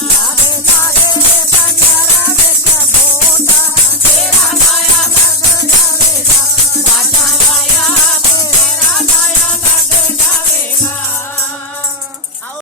Bye.